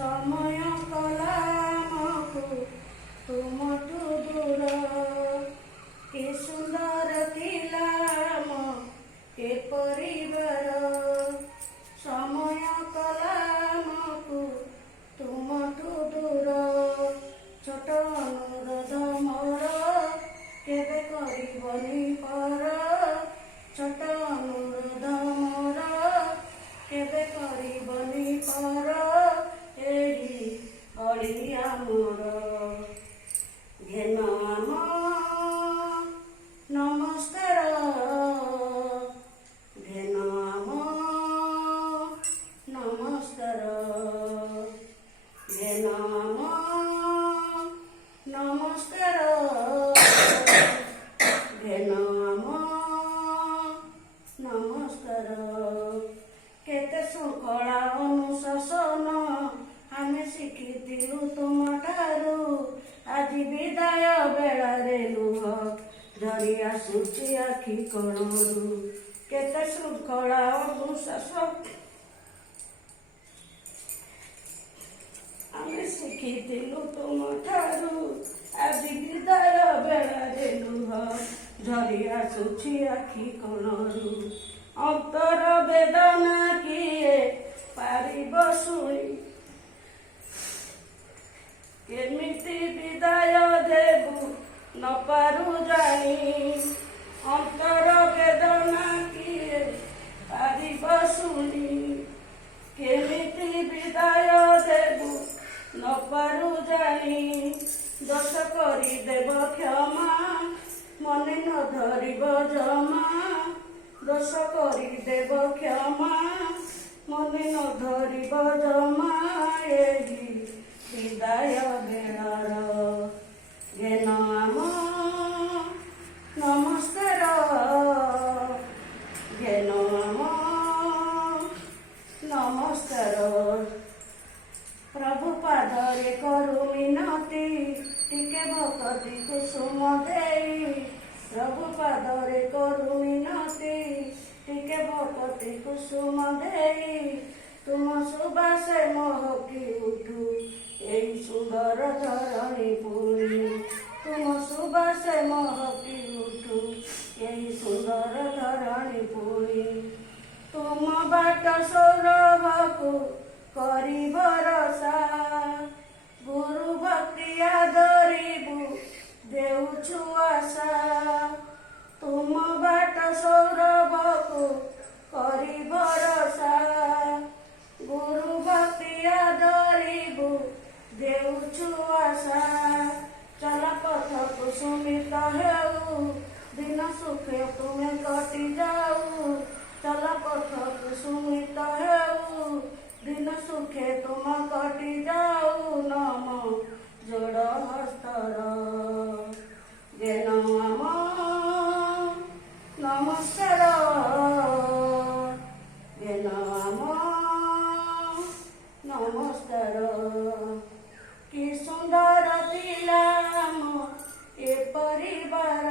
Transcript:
समय कलामकु तुमठु दूर के सुंदर थिलाम के परिवार समय कलामकु तुमठु दूर छोट अनुरोध मोर केबे करिबनि पर छोट अनुरोध मोर केबे करिबनि पर एही अड़िया मोर घेन आम नमस्कार घेन आम नमस्कार घेन आम नमस्कार घेन आम नमस्कार केते शृंखला अनुशासन आमे शिखिथिलु तुमठारु आज विदाय बेलारे लुह झरी आसुची आखि कोणरू केते शृंखला अनुशासन आमे शिखिथिलु तुमठारु आज विदाय बेलारे लुह झरी आसुची आखि कोणरू अंतर वेदना किए पारिब शुणी केमिति विदाय देबु न पारु जानी अंतर वेदना किए पारिब शुणी केमिति विदाय देबु न पारु जानी दोष करी देव क्षमा मने न धरिब जमा दोष करी देव क्षमा मने न धरिब जमा एही विदाय बेलार घेन आम नमस्कार घेन आम नमस्कार प्रभु पादरे करू मिनती टिके भक्ति कुसुम देई प्रभु पादरे करू मिनती टिके भक्ति कुसुम देई तुम सुबासे महकी उठू एई सुंदर धरणी पुणी तुम सुबासे महकी उठू एई सुंदर धरणी पुणी तुम बाट सौरभकु करी भरोसा गुरु भक्ति आदरिबु देउछु आशा तुम बाट सौरभकु करी भरोसा गुरु भक्ति आदरिबु देउछु आशा चल पथ कुसुमित हेउ दिन सुखे तुमे कटि जाऊ चल पथ कुसुमित हेउ दिन सुखे तुम कटि जाऊ नम जोड़ हस्तर घेन आम नमस्कार घेन आम नमस्कार कि सुंदर थिलाम ए परिवार।